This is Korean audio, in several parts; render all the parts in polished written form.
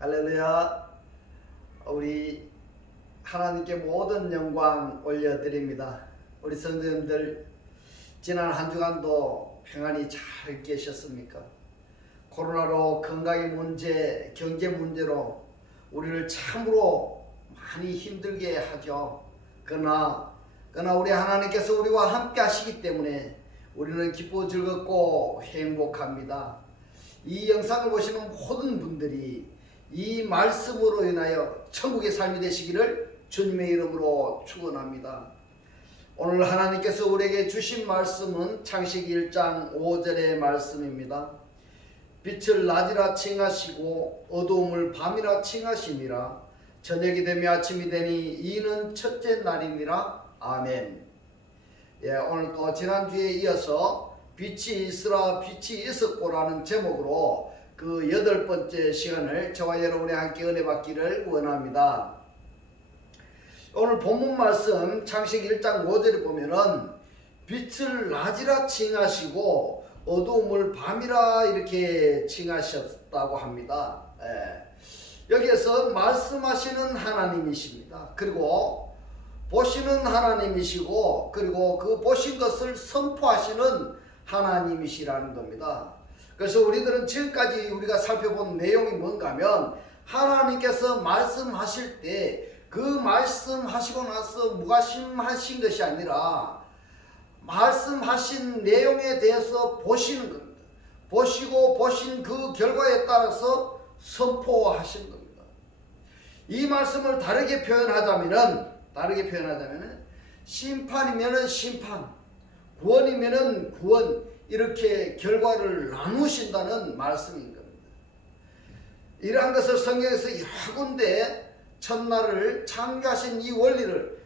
할렐루야. 우리 하나님께 모든 영광 올려드립니다. 우리 성도님들 지난 한 주간도 평안히 잘 계셨습니까? 코로나로 건강의 문제, 경제 문제로 우리를 참으로 많이 힘들게 하죠. 그러나 우리 하나님께서 우리와 함께 하시기 때문에 우리는 기쁘고 즐겁고 행복합니다. 이 영상을 보시는 모든 분들이 이 말씀으로 인하여 천국의 삶이 되시기를 주님의 이름으로 축원합니다. 오늘 하나님께서 우리에게 주신 말씀은 창세기 1장 5절의 말씀입니다. 빛을 낮이라 칭하시고 어두움을 밤이라 칭하시니라. 저녁이 되며 아침이 되니 이는 첫째 날이니라. 아멘. 오늘 또 지난주에 이어서 빛이 있으라 빛이 있었고라는 제목으로 그 8번째 시간을 저와 여러분이 함께 은혜 받기를 원합니다. 오늘 본문 말씀 창세기 1장 5절에 보면은 빛을 낮이라 칭하시고 어두움을 밤이라 이렇게 칭하셨다고 합니다. 여기에서 말씀하시는 하나님이십니다. 그리고 보시는 하나님이시고 그리고 그 보신 것을 선포하시는 하나님이시라는 겁니다. 그래서 우리들은 지금까지 우리가 살펴본 내용이 뭔가 하면 하나님께서 말씀하실 때 그 말씀하시고 나서 무관심하신 것이 아니라 말씀하신 내용에 대해서 보시는 겁니다. 보시고 보신 그 결과에 따라서 선포하시는 겁니다. 이 말씀을 다르게 표현하자면은 심판이면은 심판, 구원이면은 구원, 이렇게 결과를 나누신다는 말씀인 겁니다. 이러한 것을 성경에서 여러 군데 첫날을 창조하신 이 원리를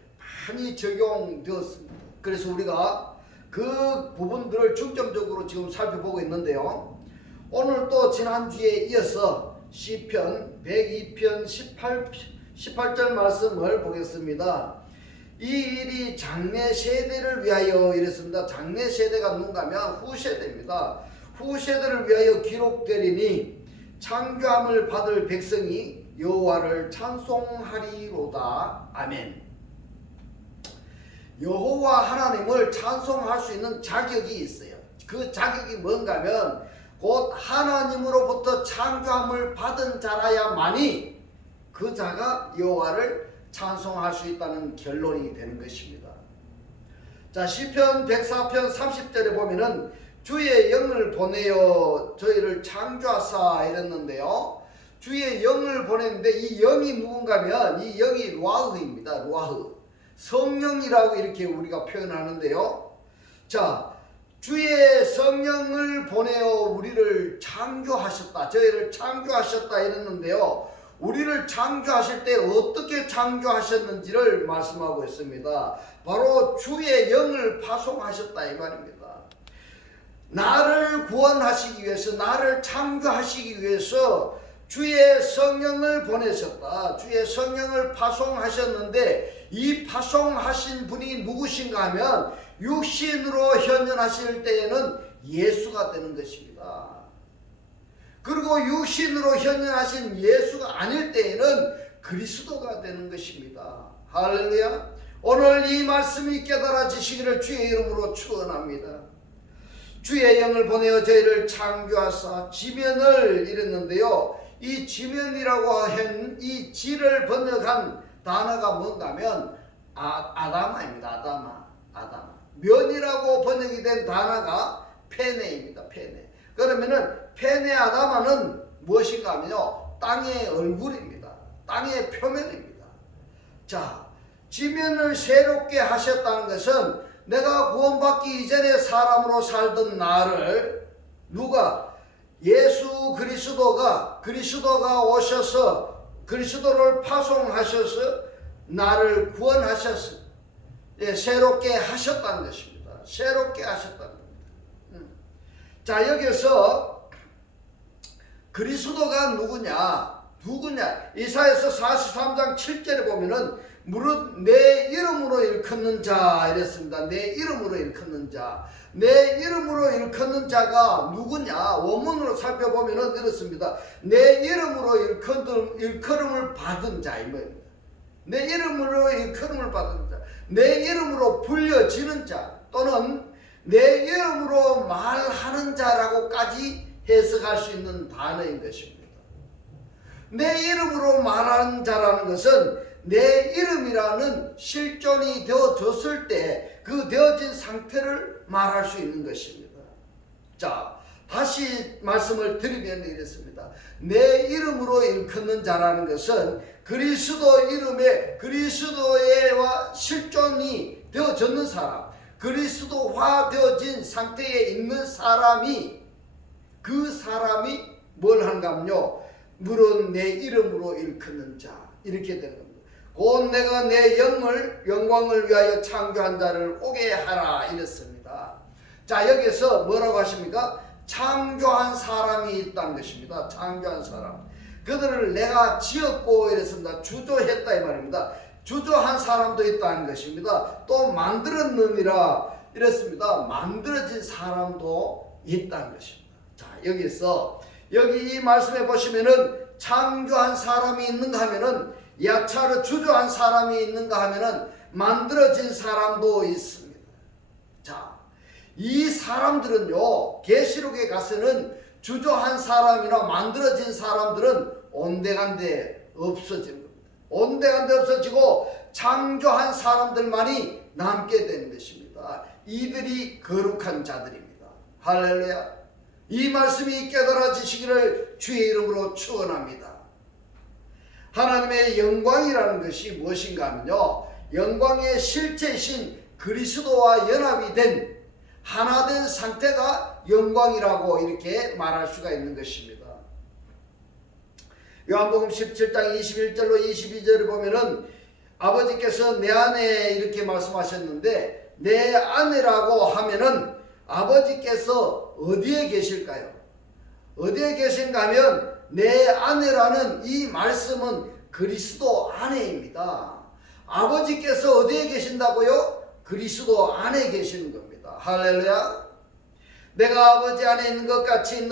많이 적용되었습니다. 그래서 우리가 그 부분들을 중점적으로 지금 살펴보고 있는데요. 오늘 또 지난주에 이어서 시편 102편 18절 말씀을 보겠습니다. 이 일이 장래 세대를 위하여 이랬습니다. 장래 세대가 누군가 하면 후세대입니다. 후세대를 위하여 기록되리니 창조함을 받을 백성이 여호와를 찬송하리로다. 아멘. 여호와 하나님을 찬송할 수 있는 자격이 있어요. 그 자격이 뭔가 하면 곧 하나님으로부터 창조함을 받은 자라야만이 그 자가 여호와를 찬송할 수 있다는 결론이 되는 것입니다. 자, 시편 104편 30절에 보면은 주의 영을 보내어 저희를 창조하사 이랬는데요. 주의 영을 보냈는데 이 영이 누군가면 이 영이 루아흐입니다. 루아흐. 성령이라고 이렇게 우리가 표현하는데요. 자, 주의 성령을 보내어 우리를 창조하셨다. 저희를 창조하셨다 이랬는데요. 우리를 창조하실 때 어떻게 창조하셨는지를 말씀하고 있습니다. 바로 주의 영을 파송하셨다 이 말입니다. 나를 구원하시기 위해서, 나를 창조하시기 위해서 주의 성령을 보내셨다. 주의 성령을 파송하셨는데 이 파송하신 분이 누구신가 하면 육신으로 현현하실 때에는 예수가 되는 것입니다. 그리고 육신으로 현현하신 예수가 아닐 때에는 그리스도가 되는 것입니다. 할렐루야. 오늘 이 말씀이 깨달아지시기를 주의 이름으로 축원합니다. 주의 영을 보내어 저희를 창조하사 지면을 이랬는데요. 이 지면이라고 한 이 지를 번역한 단어가 뭔가 하면 아다마입니다. 아다마. 면이라고 번역이 된 단어가 페네입니다. 페네. 그러면은 페네 아다마는 무엇인가 하면요, 땅의 얼굴입니다. 땅의 표면입니다. 자, 지면을 새롭게 하셨다는 것은 내가 구원받기 이전에 사람으로 살던 나를 누가 예수 그리스도가 오셔서 그리스도를 파송하셔서 나를 구원하셔서 새롭게 하셨다는 것입니다. 새롭게 하셨다는 겁니다. 자, 여기서 그리스도가 누구냐? 이사야서 43장 7절에 보면은 무릇 내 이름으로 일컫는 자 이랬습니다. 내 이름으로 일컫는 자. 내 이름으로 일컫는 자가 누구냐? 원문으로 살펴보면 이렇습니다. 내 이름으로 일컬음을 받은 자, 이 말입니다. 내 이름으로 일컬음을 받은 자, 내 이름으로 불려지는 자, 또는 내 이름으로 말하는 자라고까지 해석할 수 있는 단어인 것입니다. 내 이름으로 말하는 자라는 것은 내 이름이라는 실존이 되어졌을 때 그 되어진 상태를 말할 수 있는 것입니다. 자, 다시 말씀을 드리면 이렇습니다. 내 이름으로 일컫는 자라는 것은 그리스도 이름에 그리스도와 실존이 되어졌는 사람, 그리스도화 되어진 상태에 있는 사람이, 그 사람이 뭘 하는가면요, 물은 내 이름으로 일컫는 자, 이렇게 되는 겁니다. 곧 내가 내 영광을 위하여 창조한 자를 오게 하라, 이랬습니다. 자, 여기서 뭐라고 하십니까? 창조한 사람이 있다는 것입니다. 창조한 사람, 그들을 내가 지었고 이랬습니다. 주조했다, 이 말입니다. 주조한 사람도 있다는 것입니다. 또 만들었느니라 이랬습니다. 만들어진 사람도 있다는 것입니다. 자, 여기서 여기 이 말씀에 보시면은 창조한 사람이 있는가 하면은, 야차로 주조한 사람이 있는가 하면은 만들어진 사람도 있습니다. 자, 이 사람들은요, 계시록에 가서는 주조한 사람이나 만들어진 사람들은 온데간데 없어지는 겁니다. 온데간데 없어지고 창조한 사람들만이 남게 되는 것입니다. 이들이 거룩한 자들입니다. 할렐루야. 이 말씀이 깨달아지시기를 주의 이름으로 축원합니다. 하나님의 영광이라는 것이 무엇인가 하면요, 영광의 실체이신 그리스도와 연합이 된 하나 된 상태가 영광이라고 이렇게 말할 수가 있는 것입니다. 요한복음 17장 21절로 22절을 보면은 아버지께서 내 안에 이렇게 말씀하셨는데, 내 안에라고 하면은 아버지께서 어디에 계실까요? 어디에 계신가 하면 내 안에라는 이 말씀은 그리스도 안에입니다. 아버지께서 어디에 계신다고요? 그리스도 안에 계시는 겁니다. 할렐루야. 내가 아버지 안에 있는 것 같이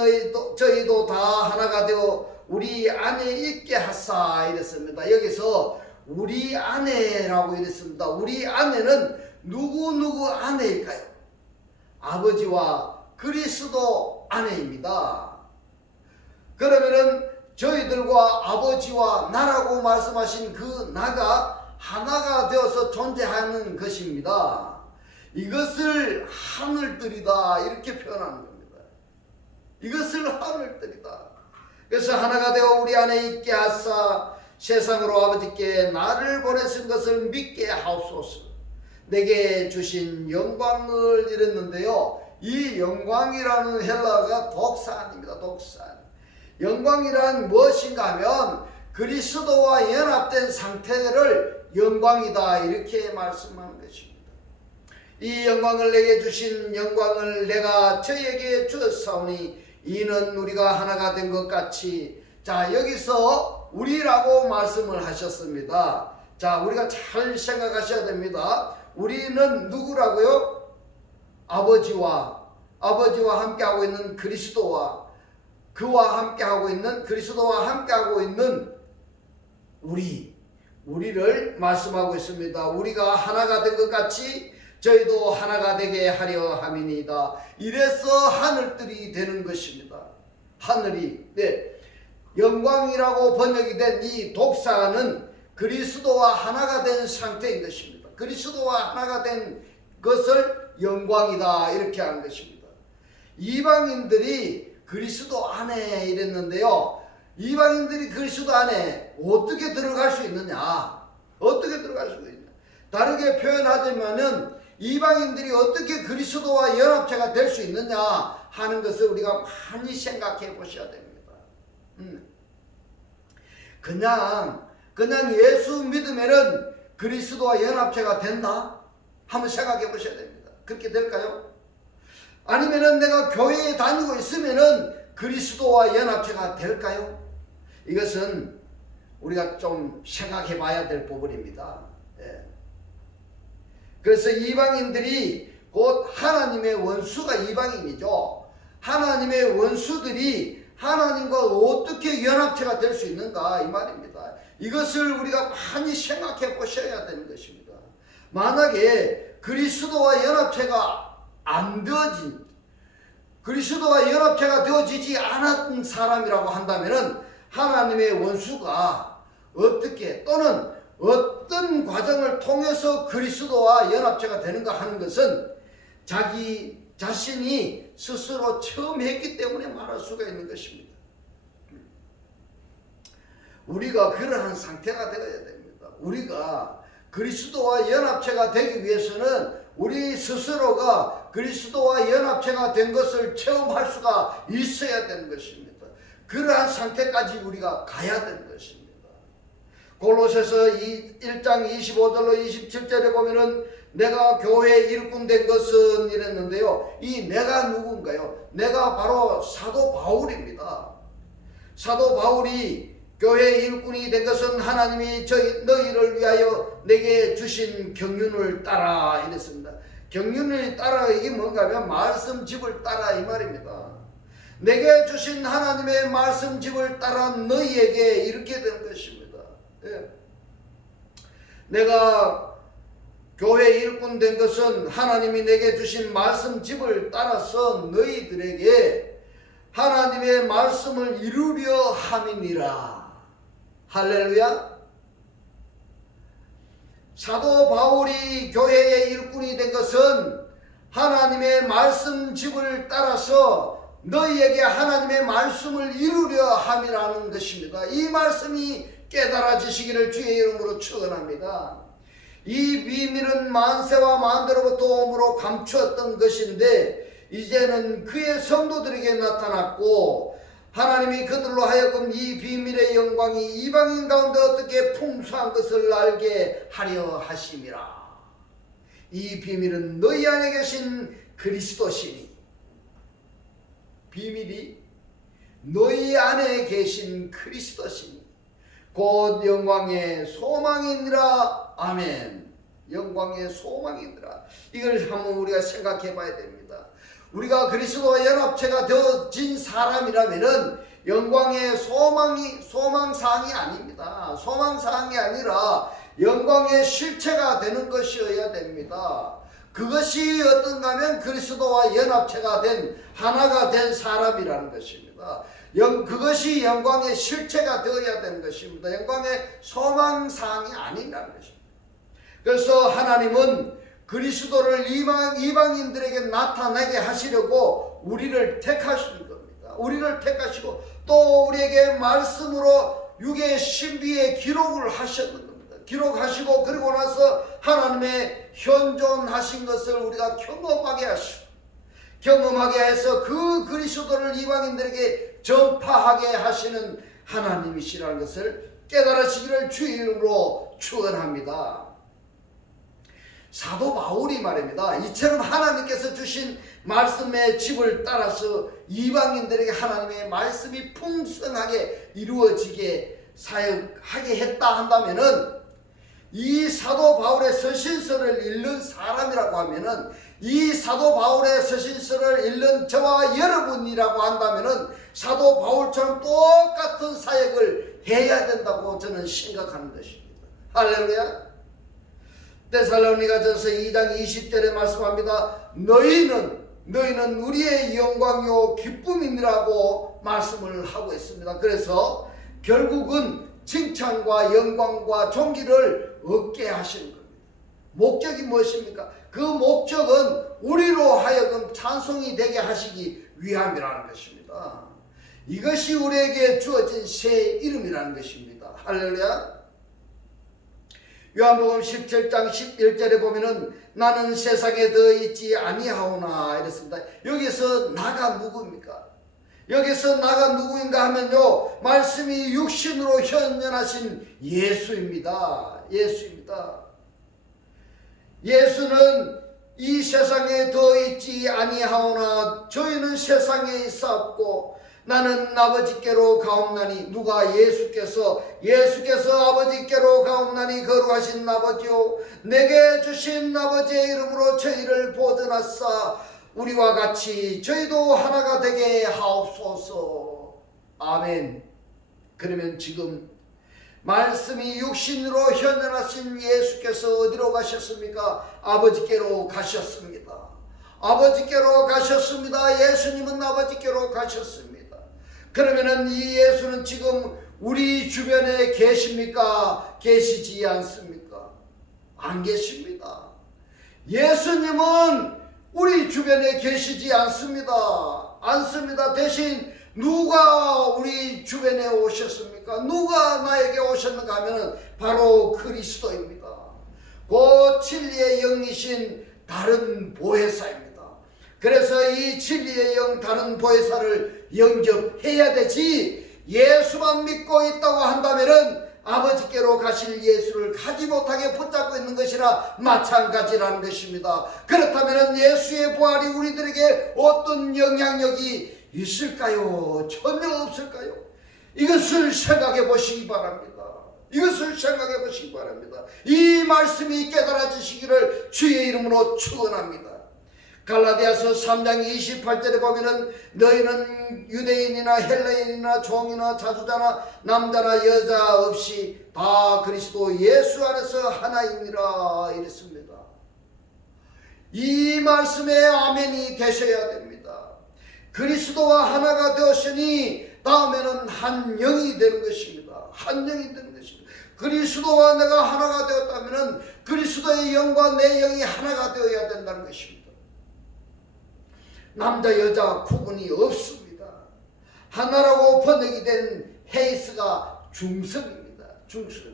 저희도 다 하나가 되어 우리 안에 있게 하사, 이랬습니다. 여기서 우리 안에라고 이랬습니다. 우리 안에는 누구 안에일까요? 아버지와 그리스도 안에입니다. 그러면은 저희들과 아버지와 나라고 말씀하신 그 나가 하나가 되어서 존재하는 것입니다. 이것을 하늘들이다, 이렇게 표현하는 겁니다. 이것을 하늘들이다. 그래서 하나가 되어 우리 안에 있게 하사 세상으로 아버지께 나를 보내신 것을 믿게 하옵소서. 내게 주신 영광을 이랬는데요, 이 영광이라는 헬라어가 독산입니다. 독산. 영광이란 무엇인가 하면 그리스도와 연합된 상태를 영광이다, 이렇게 말씀하는 것입니다. 이 영광을 내게 주신 영광을 내가 저에게 주었사오니 이는 우리가 하나가 된 것 같이. 자, 여기서 우리라고 말씀을 하셨습니다. 자, 우리가 잘 생각하셔야 됩니다. 우리는 누구라고요? 아버지와 함께하고 있는 그리스도와 그와 함께하고 있는 그리스도와 함께하고 있는 우리를 말씀하고 있습니다. 우리가 하나가 된 것 같이 저희도 하나가 되게 하려 함이니이다. 이래서 하늘들이 되는 것입니다. 하늘이, 네, 영광이라고 번역이 된 이 독사는 그리스도와 하나가 된 상태인 것입니다. 그리스도와 하나가 된 것을 영광이다, 이렇게 하는 것입니다. 이방인들이 그리스도 안에 이랬는데요, 이방인들이 그리스도 안에 어떻게 들어갈 수 있느냐? 어떻게 들어갈 수 있느냐? 다르게 표현하자면은 이방인들이 어떻게 그리스도와 연합체가 될 수 있느냐 하는 것을 우리가 많이 생각해 보셔야 됩니다. 그냥 예수 믿으면은 그리스도와 연합체가 된다? 한번 생각해 보셔야 됩니다. 그렇게 될까요? 아니면은 내가 교회에 다니고 있으면은 그리스도와 연합체가 될까요? 이것은 우리가 좀 생각해 봐야 될 부분입니다. 예. 그래서 이방인들이 곧 하나님의 원수가 이방인이죠. 하나님의 원수들이 하나님과 어떻게 연합체가 될 수 있는가 이 말입니다. 이것을 우리가 많이 생각해 보셔야 되는 것입니다. 만약에 그리스도와 연합체가 안 되어진, 그리스도와 연합체가 되어지지 않았던 사람이라고 한다면 하나님의 원수가 어떻게 또는 어떤 과정을 통해서 그리스도와 연합체가 되는가 하는 것은 자기 자신이 스스로 처음 했기 때문에 말할 수가 있는 것입니다. 우리가 그러한 상태가 되어야 됩니다. 우리가 그리스도와 연합체가 되기 위해서는 우리 스스로가 그리스도와 연합체가 된 것을 체험할 수가 있어야 되는 것입니다. 그러한 상태까지 우리가 가야 되는 것입니다. 골로새서 1장 25절로 27절에 보면은 내가 교회 일꾼 된 것은 이랬는데요. 이 내가 누군가요? 내가 바로 사도 바울입니다. 사도 바울이 교회 일꾼이 된 것은 하나님이 너희를 위하여 내게 주신 경륜을 따라 이랬습니다. 경륜을 따라 이게 뭔가 하면 말씀집을 따라 이 말입니다. 내게 주신 하나님의 말씀집을 따라 너희에게 이렇게 된 것입니다. 예. 내가 교회 일꾼 된 것은 하나님이 내게 주신 말씀집을 따라서 너희들에게 하나님의 말씀을 이루려 함이니라. 할렐루야. 사도 바울이 교회의 일꾼이 된 것은 하나님의 말씀집을 따라서 너희에게 하나님의 말씀을 이루려 함이라는 것입니다. 이 말씀이 깨달아지시기를 주의 이름으로 축원합니다. 이 비밀은 만세와 만대로부터 오므로 감추었던 것인데 이제는 그의 성도들에게 나타났고 하나님이 그들로 하여금 이 비밀의 영광이 이방인 가운데 어떻게 풍성한 것을 알게 하려 하심이라. 이 비밀은 너희 안에 계신 그리스도시니, 비밀이 너희 안에 계신 그리스도시니 곧 영광의 소망이니라. 아멘. 영광의 소망이니라. 이걸 한번 우리가 생각해 봐야 됩니다. 우리가 그리스도와 연합체가 되어진 사람이라면은 영광의 소망사항이 아닙니다. 소망사항이 아니라 영광의 실체가 되는 것이어야 됩니다. 그것이 어떤가 하면 그리스도와 연합체가 된 하나가 된 사람이라는 것입니다. 그것이 영광의 실체가 되어야 되는 것입니다. 영광의 소망사항이 아니라는 것입니다. 그래서 하나님은 그리스도를 이방인들에게 나타나게 하시려고 우리를 택하신 겁니다. 우리를 택하시고 또 우리에게 말씀으로 육의 신비의 기록을 하셨는 겁니다. 기록하시고 그리고 나서 하나님의 현존하신 것을 우리가 경험하게 하시고 경험하게 해서 그 그리스도를 이방인들에게 전파하게 하시는 하나님이시라는 것을 깨달으시기를 주의 이름으로 축원합니다. 사도 바울이 말입니다. 이처럼 하나님께서 주신 말씀의 집을 따라서 이방인들에게 하나님의 말씀이 풍성하게 이루어지게 사역하게 했다 한다면은 이 사도 바울의 서신서를 읽는 사람이라고 하면은 이 사도 바울의 서신서를 읽는 저와 여러분이라고 한다면은 사도 바울처럼 똑같은 사역을 해야 된다고 저는 생각하는 것입니다. 할렐루야. 데살로니가전서 2장 20절에 말씀합니다. 너희는 우리의 영광이요 기쁨이니라고 말씀을 하고 있습니다. 그래서 결국은 칭찬과 영광과 존귀를 얻게 하시는 겁니다. 목적이 무엇입니까? 그 목적은 우리로 하여금 찬송이 되게 하시기 위함이라는 것입니다. 이것이 우리에게 주어진 새 이름이라는 것입니다. 할렐루야. 요한복음 17장 11절에 보면은 나는 세상에 더 있지 아니하오나 이랬습니다. 여기서 나가 누구입니까? 여기서 나가 누구인가 하면요, 말씀이 육신으로 현현하신 예수입니다. 예수는 이 세상에 더 있지 아니하오나 저희는 세상에 있었고 나는 아버지께로 가옵나니 누가 예수께서 아버지께로 가옵나니 거룩하신 아버지요 내게 주신 아버지의 이름으로 저희를 보존하사 우리와 같이 저희도 하나가 되게 하옵소서. 아멘. 그러면 지금 말씀이 육신으로 현현하신 예수께서 어디로 가셨습니까? 아버지께로 가셨습니다. 아버지께로 가셨습니다. 예수님은 아버지께로 가셨습니다. 그러면은 이 예수는 지금 우리 주변에 계십니까? 계시지 않습니까? 안 계십니다. 예수님은 우리 주변에 계시지 않습니다. 대신 누가 우리 주변에 오셨습니까? 누가 나에게 오셨는가 하면 바로 그리스도입니다. 그 진리의 영이신 다른 보혜사입니다. 그래서 이 진리의 영 다른 보혜사를 영접해야 되지, 예수만 믿고 있다고 한다면은 아버지께로 가실 예수를 가지 못하게 붙잡고 있는 것이나 마찬가지라는 것입니다. 그렇다면 예수의 부활이 우리들에게 어떤 영향력이 있을까요? 전혀 없을까요? 이것을 생각해 보시기 바랍니다. 이것을 생각해 보시기 바랍니다. 이 말씀이 깨달아지시기를 주의 이름으로 축원합니다. 갈라디아서 3장 28절에 보면은 너희는 유대인이나 헬라인이나 종이나 자주자나 남자나 여자 없이 다 그리스도 예수 안에서 하나이니라 이랬습니다. 이 말씀에 아멘이 되셔야 됩니다. 그리스도와 하나가 되었으니 다음에는 한 영이 되는 것입니다. 한 영이 되는 것입니다. 그리스도와 내가 하나가 되었다면 그리스도의 영과 내 영이 하나가 되어야 된다는 것입니다. 남자 여자 구분이 없습니다. 하나라고 번역이 된 헤이스가 중성입니다. 중성.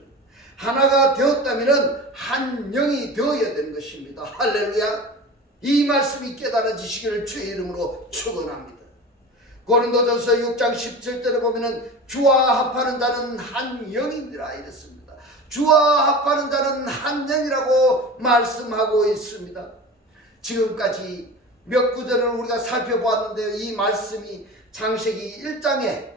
하나가 되었다면 한 영이 되어야 되는 것입니다. 할렐루야. 이 말씀이 깨달아지시기를 주의 이름으로 축원합니다. 고린도전서 6장 17절에 보면은 주와 합하는 자는 한 영이니라 이랬습니다. 주와 합하는 자는 한 영이라고 말씀하고 있습니다. 지금까지 몇 구절을 우리가 살펴보았는데요. 이 말씀이 창세기 1장의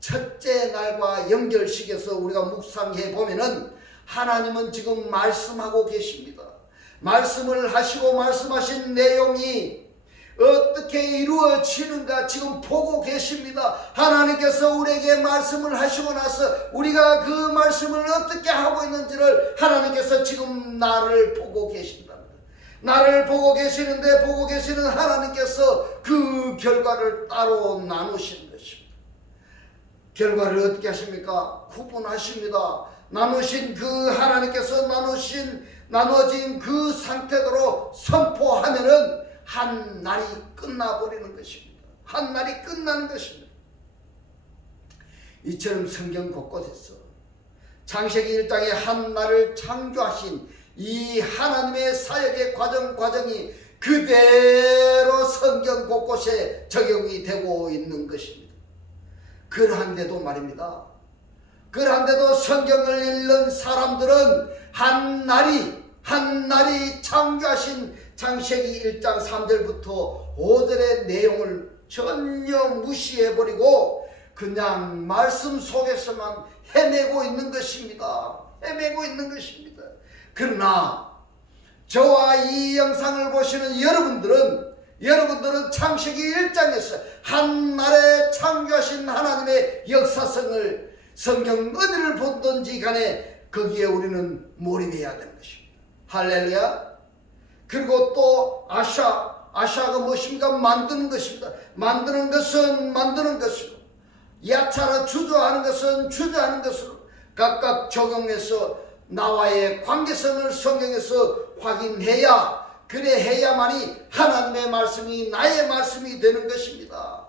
첫째 날과 연결시켜서 우리가 묵상해 보면은 하나님은 지금 말씀하고 계십니다. 말씀을 하시고 말씀하신 내용이 어떻게 이루어지는가 지금 보고 계십니다. 하나님께서 우리에게 말씀을 하시고 나서 우리가 그 말씀을 어떻게 하고 있는지를 하나님께서 지금 나를 보고 계신다. 나를 보고 계시는데 보고 계시는 하나님께서 그 결과를 따로 나누신 것입니다. 결과를 어떻게 하십니까? 구분하십니다. 나누신 그 하나님께서 나눠진 그 상태대로 선포하면은 한 날이 끝나버리는 것입니다. 한 날이 끝나는 것입니다. 이처럼 성경 곳곳에서 창세기 1장에 한 날을 창조하신 이 하나님의 사역의 과정이 그대로 성경 곳곳에 적용이 되고 있는 것입니다. 그러한데도 말입니다. 그러한데도 성경을 읽는 사람들은 한 날이 창조하신 창세기 1장 3절부터 5절의 내용을 전혀 무시해버리고 그냥 말씀 속에서만 헤매고 있는 것입니다. 그러나 저와 이 영상을 보시는 여러분들은 창세기 1장에서 한날에 창조하신 하나님의 역사성을 성경 어디를 보든지 간에 거기에 우리는 몰입해야 되는 것입니다. 할렐루야. 그리고 또 아샤가 무엇입니까? 만드는 것입니다. 만드는 것으로 야차나 주저하는 것은 주저하는 것으로 각각 적용해서 나와의 관계성을 성경에서 확인해야 그래야만이 하나님의 말씀이 나의 말씀이 되는 것입니다.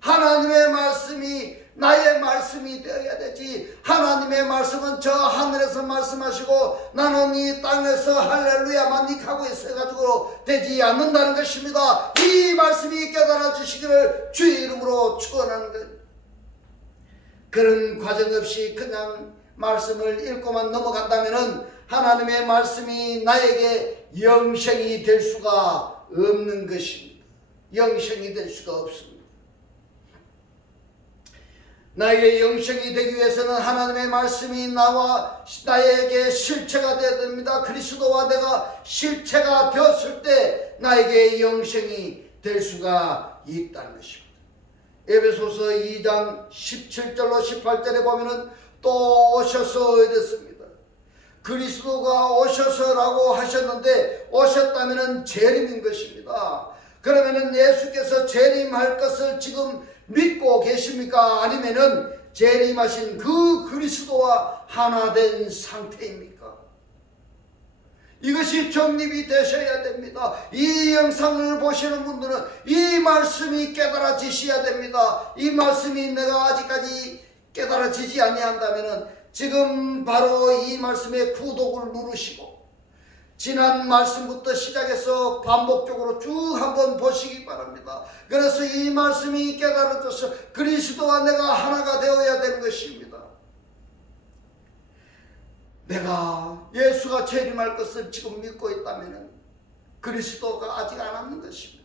하나님의 말씀이 나의 말씀이 되어야 되지. 하나님의 말씀은 저 하늘에서 말씀하시고 나는 이 땅에서 할렐루야 만닉하고 있어가지고 되지 않는다는 것입니다. 이 말씀이 깨달아지시기를 주의 이름으로 축원하는 것. 그런 과정 없이 그냥 말씀을 읽고만 넘어간다면 하나님의 말씀이 나에게 영생이 될 수가 없는 것입니다. 영생이 될 수가 없습니다. 나에게 영생이 되기 위해서는 하나님의 말씀이 나에게 실체가 되어야 됩니다. 그리스도와 내가 실체가 되었을 때 나에게 영생이 될 수가 있다는 것입니다. 에베소서 2장 17절로 18절에 보면은 또 오셔서 이랬습니다. 그리스도가 오셔서라고 하셨는데 오셨다면은 재림인 것입니다. 그러면은 예수께서 재림할 것을 지금 믿고 계십니까? 아니면은 재림하신 그 그리스도와 하나 된 상태입니까? 이것이 정립이 되셔야 됩니다. 이 영상을 보시는 분들은 이 말씀이 깨달아지셔야 됩니다. 이 말씀이 내가 아직까지 깨달아지지 아니한다면은 지금 바로 이 말씀에 구독을 누르시고 지난 말씀부터 시작해서 반복적으로 쭉 한번 보시기 바랍니다. 그래서 이 말씀이 깨달아져서 그리스도와 내가 하나가 되어야 되는 것입니다. 내가 예수가 재림할 것을 지금 믿고 있다면 그리스도가 아직 안 왔는 것입니다.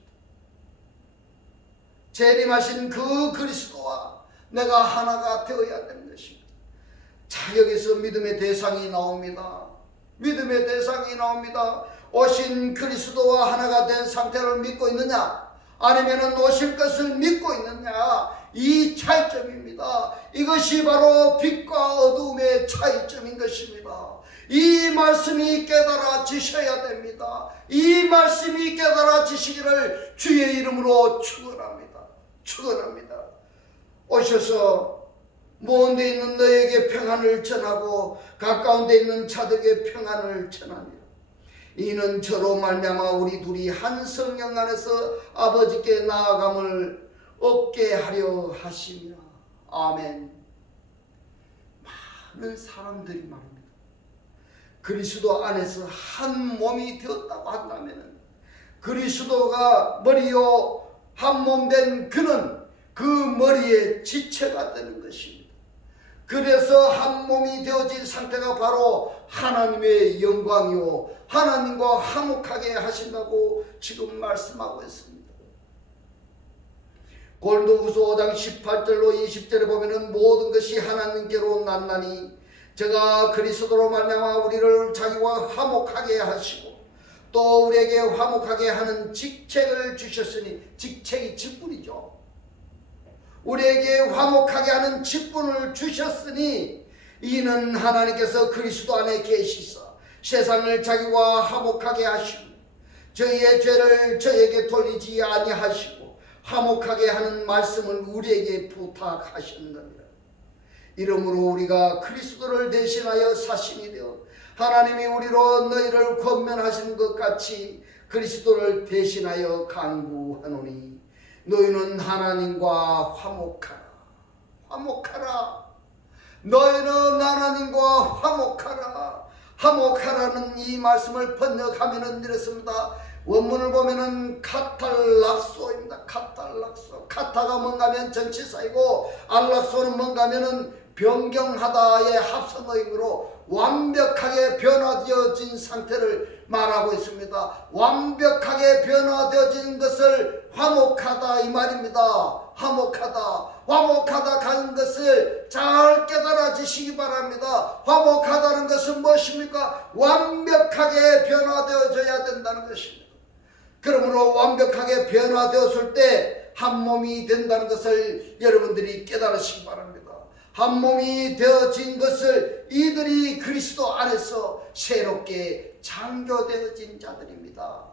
재림하신 그 그리스도와 내가 하나가 되어야 되는 것입니다. 자, 여기서 믿음의 대상이 나옵니다. 믿음의 대상이 나옵니다. 오신 그리스도와 하나가 된 상태를 믿고 있느냐, 아니면 오실 것을 믿고 있느냐, 이 차이점입니다. 이것이 바로 빛과 어두움의 차이점인 것입니다. 이 말씀이 깨달아지셔야 됩니다. 이 말씀이 깨달아지시기를 주의 이름으로 축원합니다. 축원합니다. 오셔서 먼 데 있는 너에게 평안을 전하고 가까운 데 있는 자들에게 평안을 전하며 이는 저로 말미암아 우리 둘이 한 성령 안에서 아버지께 나아감을 얻게 하려 하시며. 아멘. 많은 사람들이 말합니다. 그리스도 안에서 한 몸이 되었다고 한다면 그리스도가 머리요 한 몸 된 그는 그 머리의 지체가 되는 것입니다. 그래서 한 몸이 되어진 상태가 바로 하나님의 영광이요 하나님과 화목하게 하신다고 지금 말씀하고 있습니다. 고린도후서 5장 18절로 20절에 보면은 모든 것이 하나님께로 났나니 저가 그리스도로 말미암아 우리를 자기와 화목하게 하시고 또 우리에게 화목하게 하는 직책을 주셨으니, 직책이 직분이죠. 우리에게 화목하게 하는 직분을 주셨으니 이는 하나님께서 그리스도 안에 계시사 세상을 자기와 화목하게 하시고 저희의 죄를 저에게 돌리지 아니하시고 화목하게 하는 말씀을 우리에게 부탁하셨느니라. 이러므로 우리가 그리스도를 대신하여 사신이 되어 하나님이 우리로 너희를 권면하신 것 같이 그리스도를 대신하여 간구하노니 너희는 하나님과 화목하라. 화목하라. 너희는 하나님과 화목하라. 화목하라는 이 말씀을 번역하면은 이렇습니다. 원문을 보면은 카탈락소입니다. 카탈락소. 카타가 뭔가 하면 전치사이고 알락소는 뭔가 하면은 변경하다의 합성어이므로 완벽하게 변화되어진 상태를 말하고 있습니다. 완벽하게 변화되어진 것을 화목하다 이 말입니다. 화목하다. 화목하다 가는 것을 잘 깨달아지시기 바랍니다. 화목하다는 것은 무엇입니까? 완벽하게 변화되어져야 된다는 것입니다. 그러므로 완벽하게 변화되었을 때 한 몸이 된다는 것을 여러분들이 깨달으시기 바랍니다. 한 몸이 되어진 것을 이들이 그리스도 안에서 새롭게 창조되어진 자들입니다.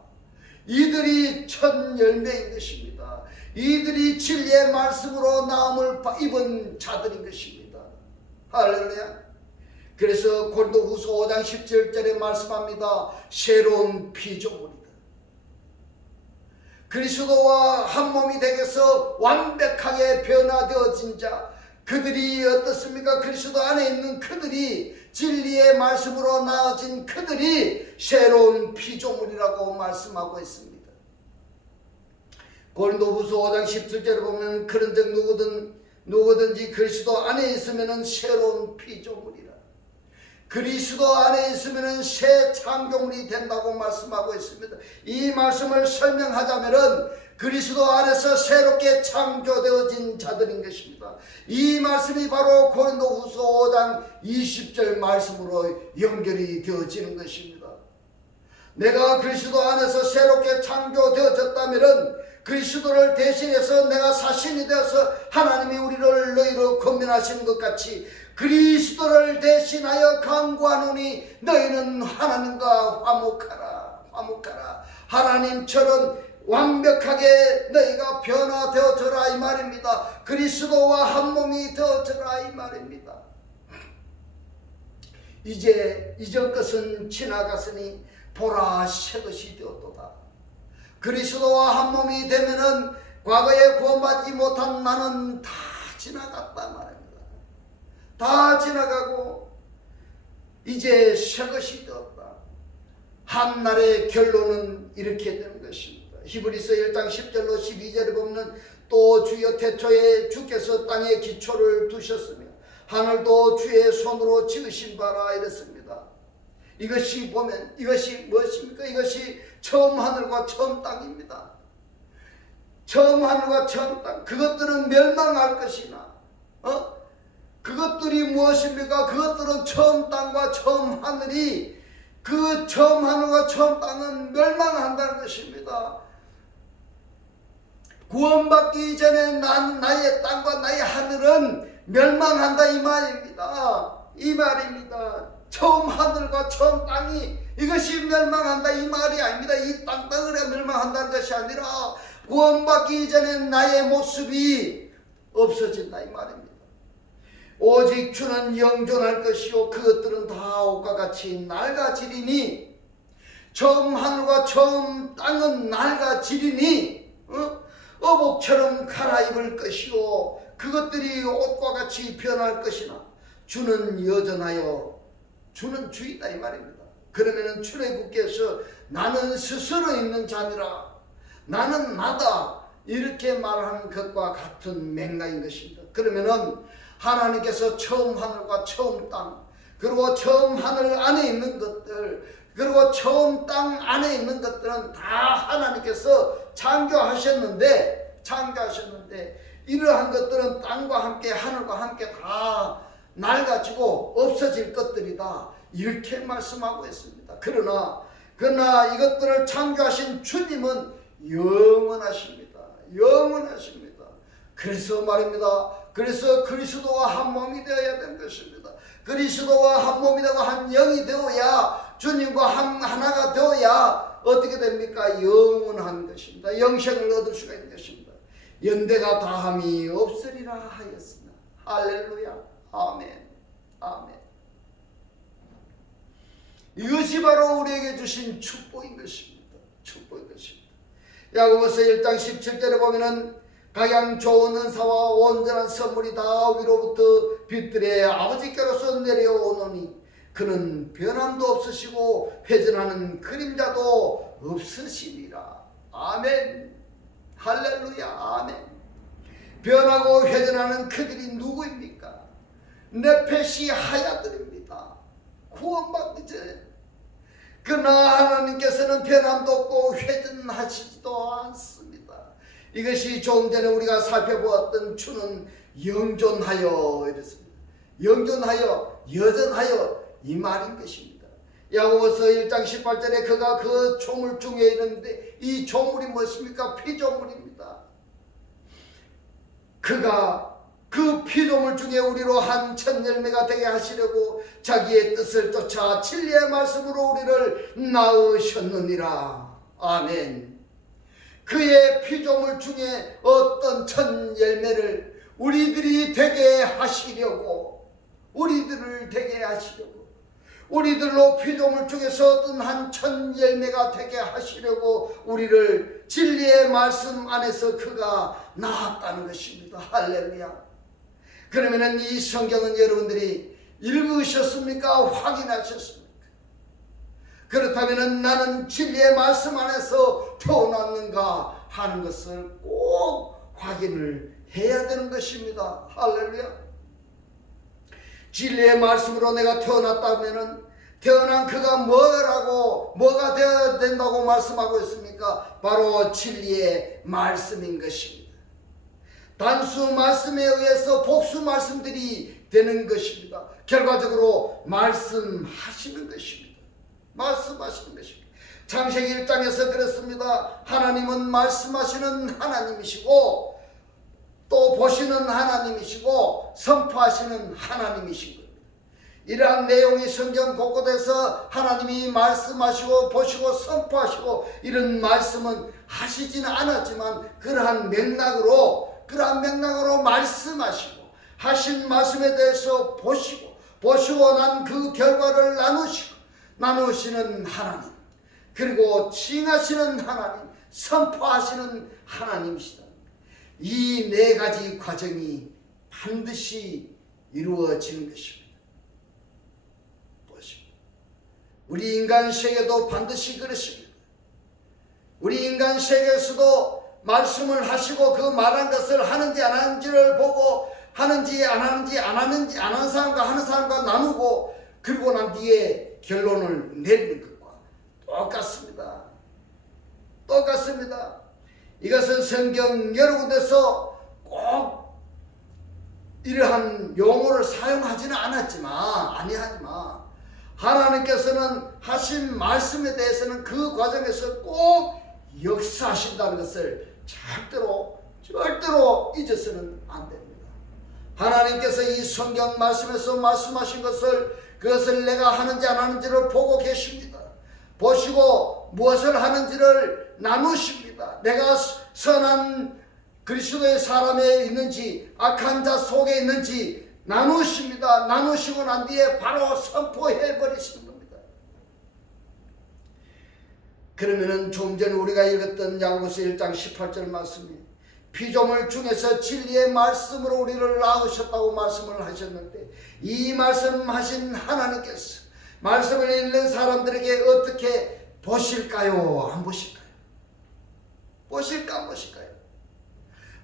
이들이 첫 열매인 것입니다. 이들이 진리의 말씀으로 나음을 입은 자들인 것입니다. 할렐루야. 그래서 고린도후서 5장 17절에 말씀합니다. 새로운 피조물이다. 그리스도와 한 몸이 되어서 완벽하게 변화되어진 자, 그들이 어떻습니까? 그리스도 안에 있는 그들이, 진리의 말씀으로 나아진 그들이 새로운 피조물이라고 말씀하고 있습니다. 고린도후서 5장 17절에 보면 그런즉 누구든지 그리스도 안에 있으면 새로운 피조물이라. 그리스도 안에 있으면 새 창조물이 된다고 말씀하고 있습니다. 이 말씀을 설명하자면 그리스도 안에서 새롭게 창조되어진 자들인 것입니다. 이 말씀이 바로 고린도후서 5장 20절 말씀으로 연결이 되어지는 것입니다. 내가 그리스도 안에서 새롭게 창조되어졌다면 그리스도를 대신해서 내가 사신이 되어서 하나님이 우리를 너희로 권면하시는 것 같이 그리스도를 대신하여 간구하노니 너희는 하나님과 화목하라. 하나님처럼 완벽하게 너희가 변화되어져라 이 말입니다. 그리스도와 한 몸이 되어져라 이 말입니다. 이제 이전 것은 지나갔으니 보라 새 것이 되었도다. 그리스도와 한 몸이 되면은 과거에 구원받지 못한 나는 다 지나갔단 말입니다. 다 지나가고 이제 새 것이 되었다. 한날의 결론은 이렇게 되는 것입니다. 히브리서 1장 10절로 12절에 보면 또 주여 태초에 주께서 땅에 기초를 두셨으며 하늘도 주의 손으로 지으신 바라 이랬습니다. 이것이 보면 이것이 무엇입니까? 이것이 처음 하늘과 처음 땅입니다. 처음 하늘과 처음 땅. 그것들은 멸망할 것이나 그것들이 무엇입니까? 그것들은 처음 땅과 처음 하늘이 그 처음 하늘과 처음 땅은 멸망한다는 것입니다. 구원받기 전에 나의 땅과 나의 하늘은 멸망한다 이 말입니다. 이 말입니다. 처음 하늘과 처음 땅이 이것이 멸망한다 이 말이 아닙니다. 이 땅덩어리가 멸망한다는 것이 아니라 구원받기 전에 나의 모습이 없어진다 이 말입니다. 오직 주는 영존할 것이요 그것들은 다 옷과 같이 낡아지리니 처음 하늘과 처음 땅은 낡아지리니 어복처럼 갈아입을 것이요 그것들이 옷과 같이 변할 것이나 주는 여전하여 주는 주이다 이 말입니다. 그러면은 출애굽께서 나는 스스로 있는 자니라 나는 나다 이렇게 말하는 것과 같은 맥락인 것입니다. 그러면은 하나님께서 처음 하늘과 처음 땅 그리고 처음 하늘 안에 있는 것들 그리고 처음 땅 안에 있는 것들은 다 하나님께서 창조하셨는데 이러한 것들은 땅과 함께 하늘과 함께 다 낡아지고 없어질 것들이다 이렇게 말씀하고 있습니다. 그러나 이것들을 창조하신 주님은 영원하십니다. 그래서 말입니다. 그래서 그리스도와 한 몸이 되어야 되는 것입니다. 그리스도와 한 몸이 되고 한 영이 되어야 주님과 하나가 되어야 어떻게 됩니까? 영원한 것입니다. 영생을 얻을 수가 있는 것입니다. 연대가 다함이 없으리라 하였으나 할렐루야 아멘. 이것이 바로 우리에게 주신 축복인 것입니다. 야고보서 1장 17절에 보면은 가장 좋은 은사와 온전한 선물이 다 위로부터 빛들의 아버지께로서 내려오노니 그는 변함도 없으시고 회전하는 그림자도 없으시니라. 아멘. 할렐루야. 아멘. 변하고 회전하는 그들이 누구입니까? 네펫이 하야들입니다. 구원받기 전에. 그러나 하나님께서는 변함도 없고 회전하시지도 않습니다. 이것이 조금 전에 우리가 살펴보았던 주는 영존하여 이랬습니다. 영존하여 여전하여 이 말인 것입니다. 야고보서 1장 18절에 그가 그 조물 중에 있는데 이 조물이 무엇입니까? 피조물입니다. 그가 그 피조물 중에 우리로 한 첫 열매가 되게 하시려고 자기의 뜻을 쫓아 진리의 말씀으로 우리를 낳으셨느니라. 아멘. 그의 피조물 중에 어떤 첫 열매를 우리들이 되게 하시려고 우리들로 피조물 중에서 어떤 한 첫 열매가 되게 하시려고 우리를 진리의 말씀 안에서 그가 낳았다는 것입니다. 할렐루야. 그러면은 이 성경은 여러분들이 읽으셨습니까? 확인하셨습니까? 그렇다면은 나는 진리의 말씀 안에서 태어났는가 하는 것을 꼭 확인을 해야 되는 것입니다. 할렐루야. 진리의 말씀으로 내가 태어났다면은 태어난 그가 뭐가 되어야 된다고 말씀하고 있습니까? 바로 진리의 말씀인 것입니다. 단수 말씀에 의해서 복수 말씀들이 되는 것입니다. 결과적으로 말씀하시는 것입니다. 말씀하시는 것입니다. 창세기 1장에서 그랬습니다. 하나님은 말씀하시는 하나님이시고 또 보시는 하나님이시고 선포하시는 하나님이신 겁니다. 이러한 내용이 성경 곳곳에서 하나님이 말씀하시고 보시고 선포하시고 이런 말씀은 하시지는 않았지만 그러한 맥락으로 말씀하시고 하신 말씀에 대해서 보시고 난 그 결과를 나누시는 하나님, 그리고 칭하시는 하나님, 선포하시는 하나님이시다. 이 네 가지 과정이 반드시 이루어지는 것입니다. 보십시오. 우리 인간 세계도 반드시 그렇습니다. 우리 인간 세계에서도 말씀을 하시고 그 말한 것을 하는지 안 하는지를 보고 하는지 안 하는지 안 하는 사람과 하는 사람과 나누고 그리고 난 뒤에 결론을 내리는 것과 똑같습니다. 이것은 성경 여러 군데서 꼭 이러한 용어를 사용하지는 아니하지만 하나님께서는 하신 말씀에 대해서는 그 과정에서 꼭 역사하신다는 것을 절대로 잊어서는 안 됩니다. 하나님께서 이 성경 말씀에서 말씀하신 그것을 내가 하는지 안 하는지를 보고 계십니다. 보시고 무엇을 하는지를 나누십니다. 내가 선한 그리스도의 사람에 있는지 악한 자 속에 있는지 나누십니다. 나누시고 난 뒤에 바로 선포해 버리시는 겁니다. 그러면은 좀 전에 우리가 읽었던 야고보서 1장 18절 말씀이 피조물 중에서 진리의 말씀으로 우리를 낳으셨다고 말씀을 하셨는데 이 말씀하신 하나님께서 말씀을 읽는 사람들에게 어떻게 보실까요? 안 보실까요? 보실까 안 보실까요?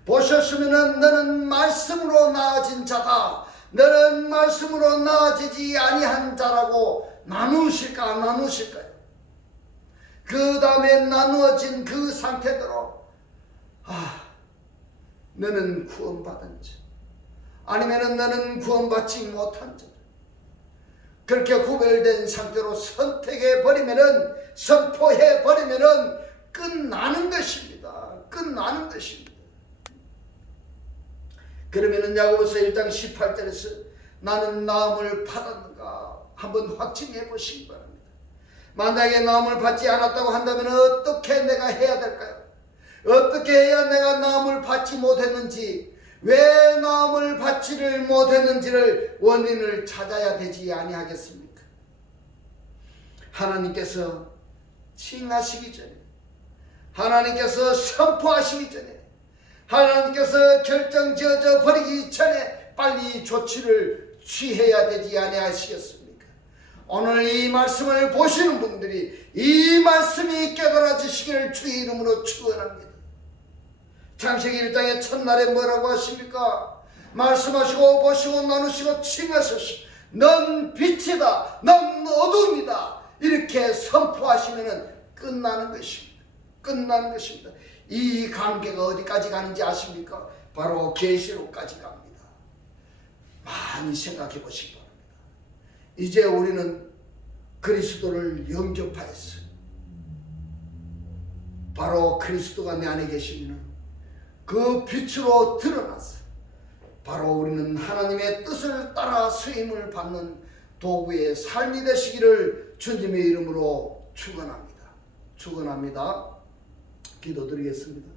보셨으면 너는 말씀으로 나아진 자다, 너는 말씀으로 나아지지 아니한 자라고 나누실까 안 나누실까요? 그 다음에 나누어진 그 상태대로 너는 구원받은 자, 아니면 너는 구원받지 못한 자, 그렇게 구별된 상태로 선택해버리면은, 선포해버리면은 끝나는 것입니다. 그러면은 야고보서 1장 18절에서 나는 나음을 받았는가 한번 확증해 보시기 바랍니다. 만약에 나음을 받지 않았다고 한다면 어떻게 내가 해야 될까요? 어떻게 해야 내가 나음을 받지 못했는지, 왜 나음을 받지를 못했는지를 원인을 찾아야 되지 아니하겠습니까? 하나님께서 칭하시기 전에, 하나님께서 선포하시기 전에, 하나님께서 결정 지어져 버리기 전에 빨리 조치를 취해야 되지 아니하시겠습니까? 오늘 이 말씀을 보시는 분들이 이 말씀이 깨달아지시기를 주의 이름으로 축원합니다. 창세기 1장의 첫날에 뭐라고 하십니까? 말씀하시고 보시고 나누시고 칭하소서. 넌 빛이다, 넌 어둠이다, 이렇게 선포하시면 끝나는 것입니다. 이 관계가 어디까지 가는지 아십니까? 바로 계시록까지 갑니다. 많이 생각해 보시기 바랍니다. 이제 우리는 그리스도를 영접하였어요. 바로 그리스도가 내 안에 계시면 그 빛으로 드러났어요. 바로 우리는 하나님의 뜻을 따라 쓰임을 받는 도구의 삶이 되시기를 주님의 이름으로 축원합니다. 기도드리겠습니다.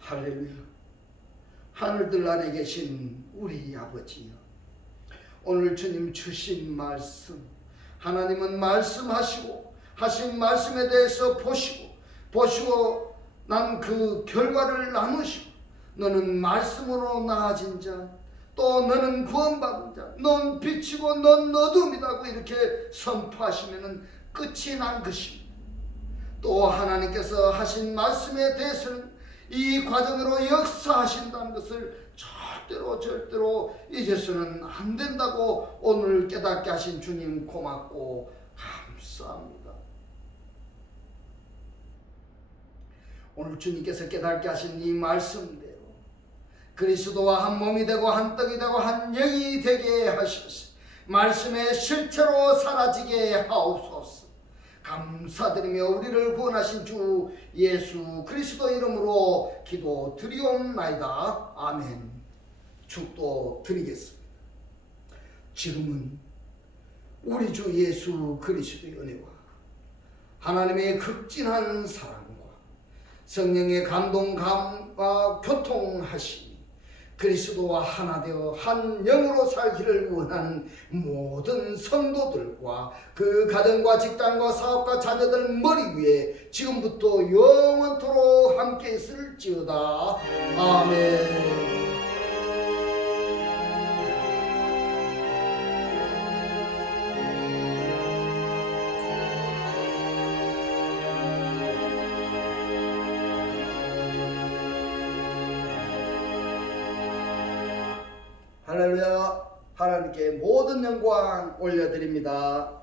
할렐루야. 하늘들 안에 계신 우리 아버지여, 오늘 주님 주신 말씀, 하나님은 말씀하시고 하신 말씀에 대해서 보시고 난 그 결과를 나누시고 너는 말씀으로 나아진 자, 또 너는 구원받은 자, 넌 빛이고 넌 어둠이다고 이렇게 선포하시면 끝이 난 것입니다. 또 하나님께서 하신 말씀에 대해서는 이 과정으로 역사하신다는 것을 절대로 잊어서는 안 된다고 오늘 깨닫게 하신 주님 고맙고 감사합니다. 오늘 주님께서 깨닫게 하신 이 말씀대로 그리스도와 한 몸이 되고 한 떡이 되고 한 영이 되게 하셔서 말씀의 실체로 사라지게 하옵소서. 감사드리며 우리를 구원하신 주 예수 그리스도 이름으로 기도드리옵나이다. 아멘. 축도 드리겠습니다. 지금은 우리 주 예수 그리스도의 은혜와 하나님의 극진한 사랑과 성령의 감동감과 교통하심이 그리스도와 하나 되어 한 영으로 살기를 원하는 모든 성도들과 그 가정과 직장과 사업과 자녀들 머리 위에 지금부터 영원토록 함께 있을지어다. 아멘. 할렐루야. 하나님께 모든 영광 올려드립니다.